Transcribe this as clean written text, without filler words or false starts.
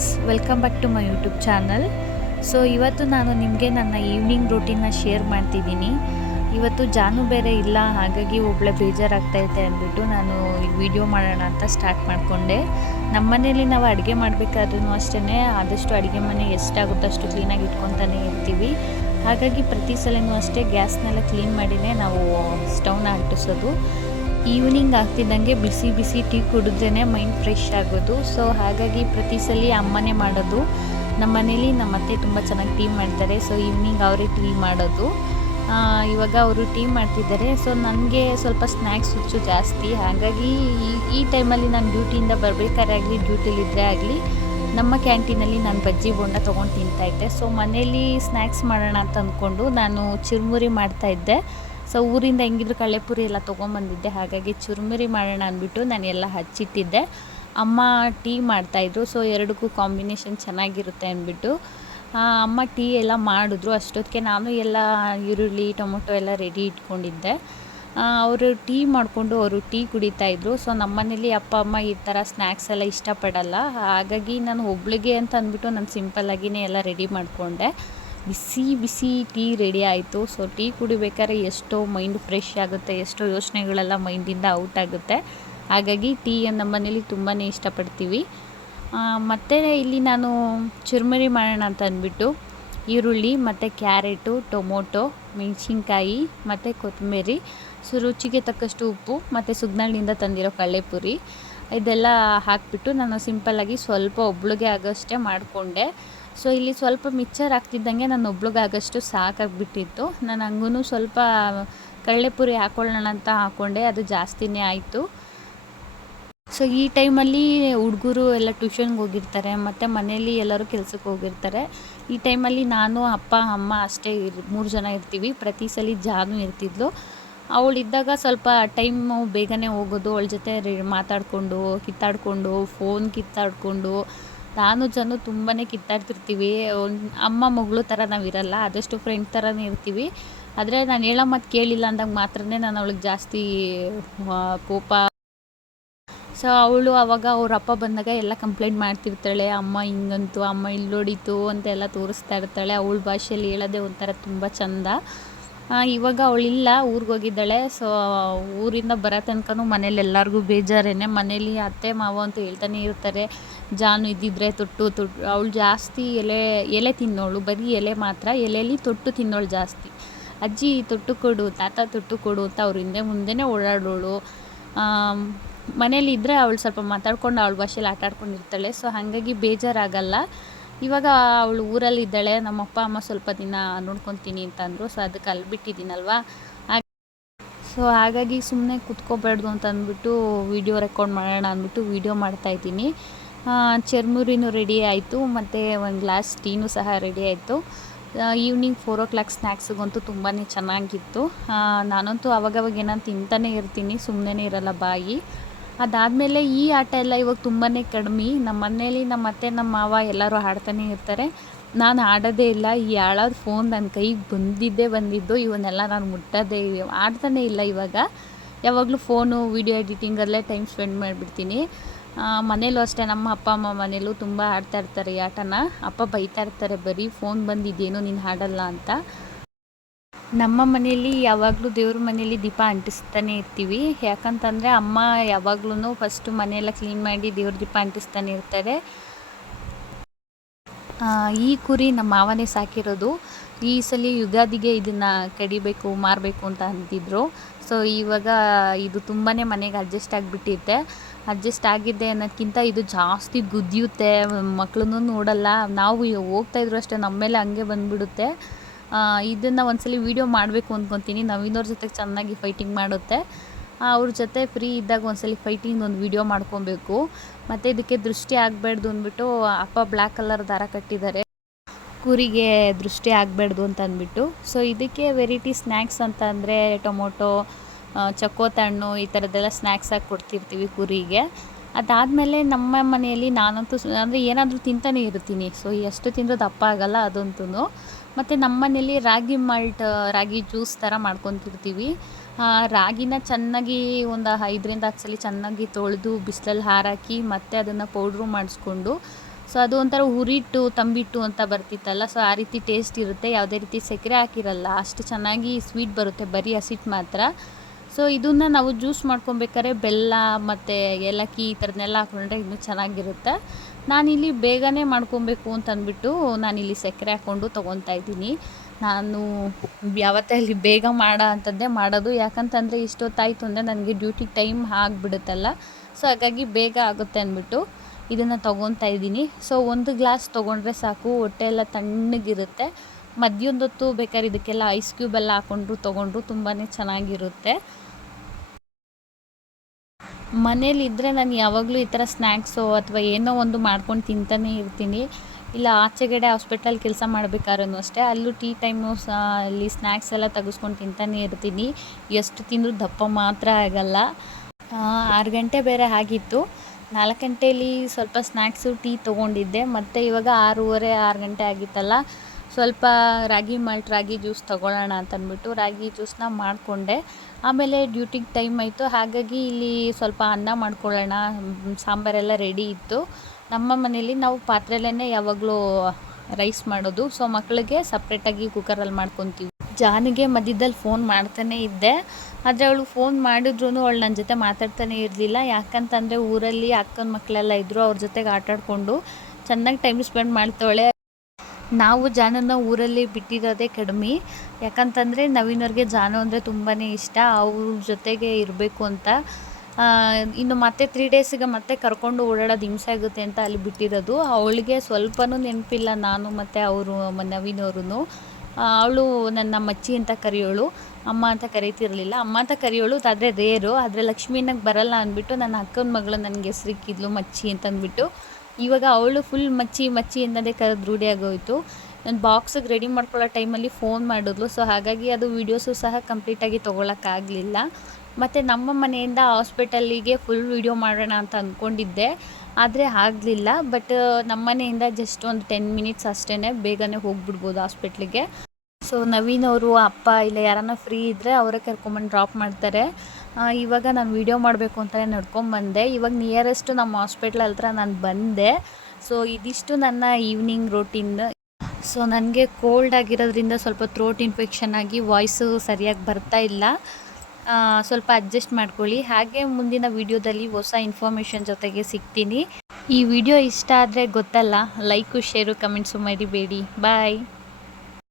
Friends, welcome back to my YouTube channel. So ಇವತ್ತು ನಾನು ನಿಮಗೆ ನನ್ನ ಈವ್ನಿಂಗ್ ರೂಟೀನ್ನ ಶೇರ್ ಮಾಡ್ತಿದ್ದೀನಿ. ಇವತ್ತು ಜಾನು ಬೇರೆ ಇಲ್ಲ, ಹಾಗಾಗಿ ಒಬ್ಬಳೆ ಬೇಜಾರಾಗ್ತೈತೆ ಅಂದ್ಬಿಟ್ಟು ನಾನು ವಿಡಿಯೋ ಮಾಡೋಣ ಅಂತ ಸ್ಟಾರ್ಟ್ ಮಾಡಿಕೊಂಡೆ. ನಮ್ಮ ಮನೇಲಿ ನಾವು ಅಡುಗೆ ಮಾಡಬೇಕಾದ್ರೂ ಅಷ್ಟೇ ಆದಷ್ಟು ಅಡುಗೆ ಮನೆ ಎಷ್ಟಾಗುತ್ತೋ ಅಷ್ಟು ಕ್ಲೀನಾಗಿ ಇಟ್ಕೊತಾನೆ ಇರ್ತೀವಿ. ಹಾಗಾಗಿ ಪ್ರತಿ ಸಲವೂ ಅಷ್ಟೇ ಗ್ಯಾಸ್ನೆಲ್ಲ ಕ್ಲೀನ್ ಮಾಡಿನೇ ನಾವು ಸ್ಟವ್ನ ಅಂಟಿಸೋದು. ಈವ್ನಿಂಗ್ ಆಗ್ತಿದ್ದಂಗೆ ಬಿಸಿ ಬಿಸಿ ಟೀ ಕುಡಿದ್ರೇ ಮೈಂಡ್ ಫ್ರೆಶ್ ಆಗೋದು. ಸೊ ಹಾಗಾಗಿ ಪ್ರತಿ ಸಲ ಅಮ್ಮನೇ ಮಾಡೋದು. ನಮ್ಮ ಮನೇಲಿ ನಮ್ಮ ಅತ್ತೆ ತುಂಬ ಚೆನ್ನಾಗಿ ಟೀ ಮಾಡ್ತಾರೆ. ಸೊ ಈವ್ನಿಂಗ್ ಅವರೇ ಟೀ ಮಾಡೋದು. ಇವಾಗ ಅವರು ಟೀ ಮಾಡ್ತಿದ್ದಾರೆ. ಸೊ ನನಗೆ ಸ್ವಲ್ಪ ಸ್ನ್ಯಾಕ್ಸ್ ಹುಚ್ಚು ಜಾಸ್ತಿ. ಹಾಗಾಗಿ ಈ ಟೈಮಲ್ಲಿ ನಾನು ಡ್ಯೂಟಿಯಿಂದ ಬರಬೇಕಾದ್ರೆ ಆಗಲಿ, ಡ್ಯೂಟಿಲಿದ್ದರೆ ಆಗಲಿ, ನಮ್ಮ ಕ್ಯಾಂಟೀನಲ್ಲಿ ನಾನು ಬಜ್ಜಿ ಬೋಂಡ ತೊಗೊಂಡು ತಿಂತಾಯಿದ್ದೆ. ಸೊ ಮನೇಲಿ ಸ್ನ್ಯಾಕ್ಸ್ ಮಾಡೋಣ ಅಂತ ಅಂದ್ಕೊಂಡು ನಾನು ಚುರುಮುರಿ ಮಾಡ್ತಾಯಿದ್ದೆ. ಸೊ ಊರಿಂದ ಹೆಂಗಿದ್ರು ಕಳ್ಳೆಪುರಿ ಎಲ್ಲ ತೊಗೊಂಬಂದಿದ್ದೆ. ಹಾಗಾಗಿ ಚುರುಮುರಿ ಮಾಡೋಣ ಅಂದ್ಬಿಟ್ಟು ನಾನು ಎಲ್ಲ ಹಚ್ಚಿಟ್ಟಿದ್ದೆ. ಅಮ್ಮ ಟೀ ಮಾಡ್ತಾಯಿದ್ರು. ಸೊ ಎರಡಕ್ಕೂ ಕಾಂಬಿನೇಷನ್ ಚೆನ್ನಾಗಿರುತ್ತೆ ಅಂದ್ಬಿಟ್ಟು ಅಮ್ಮ ಟೀ ಎಲ್ಲ ಮಾಡಿದ್ರು. ಅಷ್ಟೊತ್ತಿಗೆ ನಾನು ಎಲ್ಲ ಈರುಳ್ಳಿ, ಟೊಮೊಟೊ ಎಲ್ಲ ರೆಡಿ ಇಟ್ಕೊಂಡಿದ್ದೆ. ಅವರು ಟೀ ಮಾಡಿಕೊಂಡು ಅವರು ಟೀ ಕುಡಿತಾಯಿದ್ರು. ಸೊ ನಮ್ಮ ಮನೇಲಿ ಅಪ್ಪ ಅಮ್ಮ ಈ ಥರ ಸ್ನ್ಯಾಕ್ಸ್ ಎಲ್ಲ ಇಷ್ಟಪಡಲ್ಲ. ಹಾಗಾಗಿ ನಾನು ಒಬ್ಳಿಗೆ ಅಂತ ಅಂದ್ಬಿಟ್ಟು ನಾನು ಸಿಂಪಲ್ಲಾಗಿಯೇ ಎಲ್ಲ ರೆಡಿ ಮಾಡಿಕೊಂಡೆ. ಬಿಸಿ ಬಿಸಿ ಟೀ ರೆಡಿ ಆಯಿತು. ಸೊ ಟೀ ಕುಡಿಬೇಕಾದ್ರೆ ಎಷ್ಟೋ ಮೈಂಡ್ ಫ್ರೆಶ್ ಆಗುತ್ತೆ, ಎಷ್ಟೋ ಯೋಚನೆಗಳೆಲ್ಲ ಮೈಂಡಿಂದ ಔಟ್ ಆಗುತ್ತೆ. ಹಾಗಾಗಿ ಟೀ ನಮ್ಮ ಮನೇಲಿ ತುಂಬಾ ಇಷ್ಟಪಡ್ತೀವಿ. ಮತ್ತು ಇಲ್ಲಿ ನಾನು ಚುರುಮುರಿ ಮಾಡೋಣ ಅಂತ ಅಂದ್ಬಿಟ್ಟು ಈರುಳ್ಳಿ ಮತ್ತು ಕ್ಯಾರೆಟು, ಟೊಮೊಟೊ, ಮೆಣಸಿನ್ಕಾಯಿ ಮತ್ತು ಕೊತ್ತಂಬರಿ, ಸೊ ರುಚಿಗೆ ತಕ್ಕಷ್ಟು ಉಪ್ಪು ಮತ್ತು ಸುಗ್ನಳ್ಳಿಯಿಂದ ತಂದಿರೋ ಕಳ್ಳೆಪುರಿ ಇದೆಲ್ಲ ಹಾಕಿಬಿಟ್ಟು ನಾನು ಸಿಂಪಲ್ಲಾಗಿ ಸ್ವಲ್ಪ ಒಬ್ಳಿಗೆ ಆಗೋಷ್ಟೇ ಮಾಡಿಕೊಂಡೆ. ಸೊ ಇಲ್ಲಿ ಸ್ವಲ್ಪ ಮಿಕ್ಸರ್ ಹಾಕ್ತಿದ್ದಂಗೆ ನಾನು ಒಬ್ಳಿಗಾಗಷ್ಟು ಸಾಕಾಗ್ಬಿಟ್ಟಿತ್ತು. ನಾನು ಹಂಗೂ ಸ್ವಲ್ಪ ಕಡಲೆಪುರಿ ಹಾಕ್ಕೊಳ್ಳೋಣ ಅಂತ ಹಾಕ್ಕೊಂಡೆ, ಅದು ಜಾಸ್ತಿನೇ ಆಯಿತು. ಸೊ ಈ ಟೈಮಲ್ಲಿ ಹುಡುಗರು ಎಲ್ಲ ಟ್ಯೂಷನ್ಗೆ ಹೋಗಿರ್ತಾರೆ ಮತ್ತು ಮನೇಲಿ ಎಲ್ಲರೂ ಕೆಲಸಕ್ಕೆ ಹೋಗಿರ್ತಾರೆ. ಈ ಟೈಮಲ್ಲಿ ನಾನು, ಅಪ್ಪ, ಅಮ್ಮ ಅಷ್ಟೇ 3 ಜನ ಇರ್ತೀವಿ. ಪ್ರತಿ ಸಲ ಜಾನು ಇರ್ತಿದ್ಲು. ಅವಳಿದ್ದಾಗ ಸ್ವಲ್ಪ ಟೈಮು ಬೇಗನೆ ಹೋಗೋದು. ಅವಳ ಜೊತೆ ಮಾತಾಡಿಕೊಂಡು, ಕಿತ್ತಾಡಿಕೊಂಡು, ಫೋನ್ ಕಿತ್ತಾಡಿಕೊಂಡು, ನಾನು ಜಾನು ತುಂಬಾ ಕಿತ್ತಾಡ್ತಿರ್ತೀವಿ. ಅಮ್ಮ ಮಗಳು ಥರ ನಾವಿರಲ್ಲ, ಆದಷ್ಟು ಫ್ರೆಂಡ್ ಥರನೇ ಇರ್ತೀವಿ. ಆದರೆ ನಾನು ಹೇಳೋ ಮಾತು ಕೇಳಿಲ್ಲ ಅಂದಾಗ ಮಾತ್ರ ನಾನು ಅವಳಿಗೆ ಜಾಸ್ತಿ ಕೋಪ. ಸೊ ಅವಳು ಆವಾಗ ಅವ್ರ ಅಪ್ಪ ಬಂದಾಗ ಎಲ್ಲ ಕಂಪ್ಲೇಂಟ್ ಮಾಡ್ತಿರ್ತಾಳೆ. ಅಮ್ಮ ಹಿಂಗಂತು, ಅಮ್ಮ ಇಲ್ಲಿ ಹೊಡಿತು ಅಂತೆಲ್ಲ ತೋರಿಸ್ತಾ ಇರ್ತಾಳೆ. ಅವಳ ಭಾಷೆಯಲ್ಲಿ ಹೇಳೋದೇ ಒಂಥರ ತುಂಬ ಚೆಂದ. ಇವಾಗ ಅವಳಿಲ್ಲ, ಊರಿಗೆ ಹೋಗಿದ್ದಾಳೆ. ಸೊ ಊರಿಂದ ಬರೋ ತನಕನೂ ಮನೇಲಿ ಎಲ್ಲರಿಗೂ ಬೇಜಾರೇನೆ. ಮನೇಲಿ ಅತ್ತೆ ಮಾವ ಅಂತ ಹೇಳ್ತಾನೆ ಇರ್ತಾರೆ, ಜಾನು ಇದ್ದಿದ್ರೆ ತೊಟ್ಟು ಅವಳು ಜಾಸ್ತಿ ಎಲೆ ತಿನ್ನೋಳು. ಬರೀ ಎಲೆ ಮಾತ್ರ, ಎಲೆಯಲ್ಲಿ ತೊಟ್ಟು ತಿನ್ನೋಳು ಜಾಸ್ತಿ. ಅಜ್ಜಿ ತೊಟ್ಟು ಕೊಡು, ತಾತ ತೊಟ್ಟು ಕೊಡು ಅಂತ ಅವ್ರ ಹಿಂದೆ ಮುಂದೆನೇ ಓಡಾಡೋಳು. ಮನೇಲಿ ಇದ್ದರೆ ಅವಳು ಸ್ವಲ್ಪ ಮಾತಾಡ್ಕೊಂಡು ಅವಳ ಭಾಷೆಯಲ್ಲಿ ಆಟ ಆಡ್ಕೊಂಡಿರ್ತಾಳೆ. ಸೊ ಹಾಗಾಗಿ ಬೇಜಾರಾಗಲ್ಲ. ಇವಾಗ ಅವಳು ಊರಲ್ಲಿ ಇದ್ದಾಳೆ. ನಮ್ಮ ಅಪ್ಪ ಅಮ್ಮ ಸ್ವಲ್ಪ ದಿನ ನೋಡ್ಕೊತೀನಿ ಅಂತಂದರು. ಸೊ ಅದಕ್ಕೆ ಅಲ್ಲಿ ಬಿಟ್ಟಿದ್ದೀನಲ್ವ. ಸೊ ಹಾಗಾಗಿ ಸುಮ್ಮನೆ ಕೂತ್ಕೋಬಾರ್ದು ಅಂತ ಅಂದ್ಬಿಟ್ಟು ವಿಡಿಯೋ ರೆಕಾರ್ಡ್ ಮಾಡೋಣ ಅಂದ್ಬಿಟ್ಟು ವಿಡಿಯೋ ಮಾಡ್ತಾಯಿದ್ದೀನಿ. ಚುರುಮುರಿನೂ ರೆಡಿ ಆಯಿತು ಮತ್ತು ಒಂದು ಗ್ಲಾಸ್ ಟೀನೂ ಸಹ ರೆಡಿ ಆಯಿತು. ಈವ್ನಿಂಗ್ 4 o'clock ಸ್ನ್ಯಾಕ್ಸಿಗಂತೂ ತುಂಬಾ ಚೆನ್ನಾಗಿತ್ತು. ನಾನಂತೂ ಅವಾಗವಾಗ ಏನಾದ್ರು ತಿಂತಾನೇ ಇರ್ತೀನಿ, ಸುಮ್ಮನೆ ಇರಲ್ಲ ಬಾಯಿ. ಅದಾದಮೇಲೆ ಈ ಆಟ ಎಲ್ಲ ಇವಾಗ ತುಂಬಾ ಕಡಿಮೆ. ನಮ್ಮ ಮನೇಲಿ ನಮ್ಮ ಅತ್ತೆ, ನಮ್ಮ ಮಾವ ಎಲ್ಲರೂ ಆಡ್ತಾನೆ ಇರ್ತಾರೆ. ನಾನು ಆಡೋದೇ ಇಲ್ಲ. ಈ ಹಾಳಾದ ಫೋನ್ ನನ್ನ ಕೈಗೆ ಬಂದಿದ್ದು ಇವನ್ನೆಲ್ಲ ನಾನು ಮುಟ್ಟೋದೇ ಆಡ್ತಾನೇ ಇಲ್ಲ. ಇವಾಗ ಯಾವಾಗಲೂ ಫೋನು, ವಿಡಿಯೋ ಎಡಿಟಿಂಗಲ್ಲೇ ಟೈಮ್ ಸ್ಪೆಂಡ್ ಮಾಡಿಬಿಡ್ತೀನಿ. ಮನೇಲೂ ಅಷ್ಟೇ, ನಮ್ಮ ಅಪ್ಪ ಅಮ್ಮ ಮನೇಲೂ ತುಂಬ ಆಡ್ತಾ ಇರ್ತಾರೆ ಈ ಆಟನ. ಅಪ್ಪ ಬೈತಾ ಇರ್ತಾರೆ, ಬರೀ ಫೋನ್ ಬಂದಿದ್ದೇನೋ ನೀನು ಆಡಲ್ಲ ಅಂತ. ನಮ್ಮ ಮನೇಲಿ ಯಾವಾಗಲೂ ದೇವ್ರ ಮನೇಲಿ ದೀಪ ಅಂಟಿಸ್ತಾನೆ ಇರ್ತೀವಿ. ಯಾಕಂತಂದರೆ ಅಮ್ಮ ಯಾವಾಗ್ಲೂ ಫಸ್ಟು ಮನೆಯೆಲ್ಲ ಕ್ಲೀನ್ ಮಾಡಿ ದೇವ್ರ ದೀಪ ಅಂಟಿಸ್ತಾನೆ ಇರ್ತಾರೆ. ಈ ಕುರಿ ನಮ್ಮ ಮಾವನೇ ಸಾಕಿರೋದು. ಈ ಸಲ ಯುಗಾದಿಗೆ ಇದನ್ನು ಕಡಿಬೇಕು, ಮಾರಬೇಕು ಅಂತ ಅಂತಿದ್ರು. ಸೊ ಇವಾಗ ಇದು ತುಂಬಾ ಮನೆಗೆ ಅಡ್ಜಸ್ಟ್ ಆಗಿಬಿಟ್ಟಿತ್ತೆ. ಅಡ್ಜಸ್ಟ್ ಆಗಿದ್ದೆ ಅನ್ನೋದಕ್ಕಿಂತ ಇದು ಜಾಸ್ತಿ ಗುದ್ದಿಯುತ್ತೆ, ಮಕ್ಕಳನ್ನೂ ನೋಡಲ್ಲ. ನಾವು ಹೋಗ್ತಾಯಿದ್ರು ಅಷ್ಟೇ, ನಮ್ಮ ಮೇಲೆ ಹಂಗೆ ಬಂದುಬಿಡುತ್ತೆ. ಇದನ್ನು ಒಂದ್ಸಲ ವೀಡಿಯೋ ಮಾಡಬೇಕು ಅಂದ್ಕೊತೀನಿ. ನವೀನವ್ರ ಜೊತೆಗೆ ಚೆನ್ನಾಗಿ ಫೈಟಿಂಗ್ ಮಾಡುತ್ತೆ. ಅವ್ರ ಜೊತೆ ಫ್ರೀ ಇದ್ದಾಗ ಒಂದ್ಸಲ ಫೈಟಿಂಗ್ ಒಂದು ವೀಡಿಯೋ ಮಾಡ್ಕೊಬೇಕು. ಮತ್ತು ಇದಕ್ಕೆ ದೃಷ್ಟಿ ಆಗಬಾರ್ದು ಅಂದ್ಬಿಟ್ಟು ಅಪ್ಪ ಬ್ಲ್ಯಾಕ್ ಕಲರ್ ದಾರ ಕಟ್ಟಿದ್ದಾರೆ, ಕುರಿಗೆ ದೃಷ್ಟಿ ಆಗಬಾರ್ದು ಅಂತ ಅಂದ್ಬಿಟ್ಟು. ಸೊ ಇದಕ್ಕೆ ವೆರೈಟಿ ಸ್ನ್ಯಾಕ್ಸ್ ಅಂತ ಅಂದರೆ ಟೊಮೊಟೊ, ಚಕ್ಕೋತಣ್ಣು, ಈ ಥರದ್ದೆಲ್ಲ ಸ್ನ್ಯಾಕ್ಸ್ ಆಗಿ ಕೊಡ್ತಿರ್ತೀವಿ ಕುರಿಗೆ. ಅದಾದಮೇಲೆ ನಮ್ಮ ಮನೆಯಲ್ಲಿ ನಾನಂತೂ ಅಂದರೆ ಏನಾದರೂ ತಿಂತಾನೆ ಇರ್ತೀನಿ. ಸೊ ಎಷ್ಟು ತಿಂದರೂ ದಪ್ಪ ಆಗಲ್ಲ ಅದಂತೂ. ಮತ್ತು ನಮ್ಮ ಮನೇಲಿ ರಾಗಿ ಜ್ಯೂಸ್ ಥರ ಮಾಡ್ಕೊತಿರ್ತೀವಿ. ರಾಗಿನ ಚೆನ್ನಾಗಿ ಒಂದು 5ರಿಂದ 10 ಸಲ ಚೆನ್ನಾಗಿ ತೊಳೆದು ಬಿಸಿಲಲ್ಲಿ ಹಾರಾಕಿ ಮತ್ತೆ ಅದನ್ನು ಪೌಡ್ರು ಮಾಡಿಸ್ಕೊಂಡು ಸೊ ಅದು ಒಂಥರ ಹುರಿಟ್ಟು ತಂಬಿಟ್ಟು ಅಂತ ಬರ್ತಿತ್ತಲ್ಲ, ಸೊ ಆ ರೀತಿ ಟೇಸ್ಟ್ ಇರುತ್ತೆ, ಯಾವುದೇ ರೀತಿ ಸಕ್ಕರೆ ಹಾಕಿರಲ್ಲ, ಅಷ್ಟು ಚೆನ್ನಾಗಿ ಸ್ವೀಟ್ ಬರುತ್ತೆ, ಬರೀ ಹಸಿಟ್ಟು ಮಾತ್ರ. ಸೊ ಇದನ್ನು ನಾವು ಜ್ಯೂಸ್ ಮಾಡ್ಕೊಬೇಕಾದ್ರೆ ಬೆಲ್ಲ ಮತ್ತು ಏಲಕ್ಕಿ ಈ ಥರದ್ದನ್ನೆಲ್ಲ ಹಾಕ್ಕೊಂಡ್ರೆ ಇನ್ನೂ ಚೆನ್ನಾಗಿರುತ್ತೆ. ನಾನಿಲ್ಲಿ ಬೇಗನೆ ಮಾಡ್ಕೊಬೇಕು ಅಂತ ಅಂದ್ಬಿಟ್ಟು ನಾನಿಲ್ಲಿ ಸಕ್ಕರೆ ಹಾಕ್ಕೊಂಡು ತೊಗೊತಾ ಇದ್ದೀನಿ. ನಾನು ಯಾವತ್ತೇ ಅಲ್ಲಿ ಬೇಗ ಮಾಡೋ ಅಂಥದ್ದೇ ಮಾಡೋದು, ಯಾಕಂತಂದರೆ ಇಷ್ಟೊತ್ತಾಯಿತು ಅಂದರೆ ನನಗೆ ಡ್ಯೂಟಿಗೆ ಟೈಮ್ ಆಗಿಬಿಡುತ್ತಲ್ಲ, ಸೊ ಹಾಗಾಗಿ ಬೇಗ ಆಗುತ್ತೆ ಅಂದ್ಬಿಟ್ಟು ಇದನ್ನು ತೊಗೊತಾ ಇದ್ದೀನಿ. ಸೊ 1 ಗ್ಲಾಸ್ ತೊಗೊಂಡ್ರೆ ಸಾಕು, ಹೊಟ್ಟೆ ಎಲ್ಲ ತಣ್ಣಗಿರುತ್ತೆ. ಮಧ್ಯಾಹ್ನದೊತ್ತು ಬೇಕಾದ್ರೆ ಇದಕ್ಕೆಲ್ಲ ಐಸ್ ಕ್ಯೂಬ್ ಎಲ್ಲ ಹಾಕ್ಕೊಂಡ್ರು ತೊಗೊಂಡ್ರು ತುಂಬಾ ಚೆನ್ನಾಗಿರುತ್ತೆ. ಮನೇಲಿದ್ದರೆ ನಾನು ಯಾವಾಗಲೂ ಈ ಥರ ಸ್ನ್ಯಾಕ್ಸು ಅಥವಾ ಏನೋ ಒಂದು ಮಾಡ್ಕೊಂಡು ತಿಂತಾನೇ ಇರ್ತೀನಿ. ಇಲ್ಲ ಆಚೆಗಡೆ ಹಾಸ್ಪಿಟಲ್ ಕೆಲಸ ಮಾಡಬೇಕಾದ್ರೂ ಅಷ್ಟೇ, ಅಲ್ಲೂ ಟೀ ಟೈಮು ಅಲ್ಲಿ ಸ್ನ್ಯಾಕ್ಸ್ ಎಲ್ಲ ತೆಗೆಸ್ಕೊಂಡು ತಿಂತಾನೇ ಇರ್ತೀನಿ. ಎಷ್ಟು ತಿಂದರೂ ದಪ್ಪ ಮಾತ್ರ ಆಗಲ್ಲ. 6 ಗಂಟೆ ಬೇರೆ ಆಗಿತ್ತು. 4 ಗಂಟೇಲಿ ಸ್ವಲ್ಪ ಸ್ನ್ಯಾಕ್ಸು ಟೀ ತೊಗೊಂಡಿದ್ದೆ. ಮತ್ತು ಇವಾಗ 6:30 6 ಗಂಟೆ ಆಗಿತ್ತಲ್ಲ, ಸ್ವಲ್ಪ ರಾಗಿ ಜ್ಯೂಸ್ ತೊಗೊಳ್ಳೋಣ ಅಂತಂದ್ಬಿಟ್ಟು ರಾಗಿ ಜ್ಯೂಸನ್ನ ಮಾಡಿಕೊಂಡೆ. ಆಮೇಲೆ ಡ್ಯೂಟಿಗೆ ಟೈಮ್ ಆಯಿತು, ಹಾಗಾಗಿ ಇಲ್ಲಿ ಸ್ವಲ್ಪ ಅನ್ನ ಮಾಡ್ಕೊಳ್ಳೋಣ, ಸಾಂಬಾರೆಲ್ಲ ರೆಡಿ ಇತ್ತು. ನಮ್ಮ ಮನೇಲಿ ನಾವು ಪಾತ್ರೆಯಲ್ಲೇ ಯಾವಾಗಲೂ ರೈಸ್ ಮಾಡೋದು, ಸೊ ಮಕ್ಕಳಿಗೆ ಸಪ್ರೇಟಾಗಿ ಕುಕ್ಕರಲ್ಲಿ ಮಾಡ್ಕೊತೀವಿ. ಜಾನಿಗೆ ಮಧ್ಯದಲ್ಲಿ ಫೋನ್ ಮಾಡ್ತಾನೇ ಇದ್ದೆ, ಆದರೆ ಅವಳು ಫೋನ್ ಮಾಡಿದ್ರೂ ಅವಳು ನನ್ನ ಜೊತೆ ಮಾತಾಡ್ತಾನೆ ಇರಲಿಲ್ಲ. ಯಾಕಂತಂದರೆ ಊರಲ್ಲಿ ಅಕ್ಕನ ಮಕ್ಕಳೆಲ್ಲ ಇದ್ದರು, ಅವ್ರ ಜೊತೆಗೆ ಆಟಾಡಿಕೊಂಡು ಚೆನ್ನಾಗಿ ಟೈಮ್ ಸ್ಪೆಂಡ್ ಮಾಡ್ತಾಳೆ. ನಾವು ಜಾನನ್ನ ಊರಲ್ಲಿ ಬಿಟ್ಟಿರೋದೇ ಕಡಿಮೆ, ಯಾಕಂತಂದರೆ ನವೀನವ್ರಿಗೆ ಜಾನು ಅಂದರೆ ತುಂಬಾ ಇಷ್ಟ, ಅವ್ರ ಜೊತೆಗೆ ಇರಬೇಕು ಅಂತ. ಇನ್ನು ಮತ್ತೆ 3 ಡೇಸಿಗೆ ಮತ್ತೆ ಕರ್ಕೊಂಡು ಓಡಾಡೋದು ಹಿಂಸೆ ಆಗುತ್ತೆ ಅಂತ ಅಲ್ಲಿ ಬಿಟ್ಟಿರೋದು. ಅವಳಿಗೆ ಸ್ವಲ್ಪನೂ ನೆನಪಿಲ್ಲ ನಾನು ಮತ್ತು ಅವರು ನವೀನವ್ರೂ. ಅವಳು ನನ್ನ ಮಚ್ಚಿ ಅಂತ ಕರೆಯೋಳು, ಅಮ್ಮ ಅಂತ ಕರೀತಿರಲಿಲ್ಲ. ಅಮ್ಮ ಅಂತ ಕರೆಯೋಳು, ಆದರೆ ರೇರು. ಆದರೆ ಲಕ್ಷ್ಮೀನಾಗ ಬರಲ್ಲ ಅಂದ್ಬಿಟ್ಟು ನನ್ನ ಅಕ್ಕನ ಮಗಳು ನನಗೆ ಹೆಸರಿಕ್ಕಿದ್ಲು ಮಚ್ಚಿ ಅಂತಂದ್ಬಿಟ್ಟು. ಇವಾಗ ಅವಳು ಫುಲ್ ಮಚ್ಚಿ ಮಚ್ಚಿ ಅನ್ನೋದೇ ಕರೆದು ರೂಢಿ ಆಗೋಯಿತು. ನನ್ನ ಬಾಕ್ಸಿಗೆ ರೆಡಿ ಮಾಡ್ಕೊಳ್ಳೋ ಟೈಮಲ್ಲಿ ಫೋನ್ ಮಾಡಿದ್ಲು, ಸೊ ಹಾಗಾಗಿ ಅದು ವೀಡಿಯೋಸು ಸಹ ಕಂಪ್ಲೀಟಾಗಿ ತೊಗೊಳಕ್ಕಾಗಲಿಲ್ಲ. ಮತ್ತು ನಮ್ಮ ಮನೆಯಿಂದ ಹಾಸ್ಪಿಟಲ್ಲಿಗೆ ಫುಲ್ ವೀಡಿಯೋ ಮಾಡೋಣ ಅಂತ ಅಂದ್ಕೊಂಡಿದ್ದೆ, ಆದರೆ ಆಗಲಿಲ್ಲ. ಬಟ್ ನಮ್ಮ ಮನೆಯಿಂದ ಜಸ್ಟ್ ಒಂದು 10 ಮಿನಿಟ್ಸ್ ಅಷ್ಟೇ, ಬೇಗನೆ ಹೋಗ್ಬಿಡ್ಬೋದು ಹಾಸ್ಪಿಟ್ಲಿಗೆ. ಸೊ ನವೀನವರು ಅಪ್ಪ ಇಲ್ಲ ಯಾರನ್ನ ಫ್ರೀ ಇದ್ದರೆ ಅವರೇ ಕರ್ಕೊಂಬಂದು ಡ್ರಾಪ್ ಮಾಡ್ತಾರೆ. ಇವಾಗ ನಾನು ವೀಡಿಯೋ ಮಾಡಬೇಕು ಅಂತಲೇ ನಡ್ಕೊಂಬಂದೆ. ಇವಾಗ ನಿಯರೆಸ್ಟು ನಮ್ಮ ಹಾಸ್ಪಿಟ್ಲ್ ಹತ್ರ ನಾನು ಬಂದೆ. ಸೊ ಇದಿಷ್ಟು ನನ್ನ ಈವ್ನಿಂಗ್ ರೂಟೀನ್. ಸೊ ನನಗೆ ಕೋಲ್ಡ್ ಆಗಿರೋದ್ರಿಂದ ಸ್ವಲ್ಪ ಥ್ರೋಟ್ ಇನ್ಫೆಕ್ಷನ್ ಆಗಿ ವಾಯ್ಸು ಸರಿಯಾಗಿ ಬರ್ತಾ ಇಲ್ಲ, ಸ್ವಲ್ಪ ಅಡ್ಜಸ್ಟ್ ಮಾಡ್ಕೊಳ್ಳಿ. ಹಾಗೆ ಮುಂದಿನ ವೀಡಿಯೋದಲ್ಲಿ ಹೊಸ ಇನ್ಫಾರ್ಮೇಷನ್ ಜೊತೆಗೆ ಸಿಗ್ತೀನಿ. ಈ ವಿಡಿಯೋ ಇಷ್ಟ ಆದರೆ ಗೊತ್ತಲ್ಲ, ಲೈಕು ಶೇರು ಕಮೆಂಟ್ಸು ಮರಿಬೇಡಿ. ಬಾಯ್.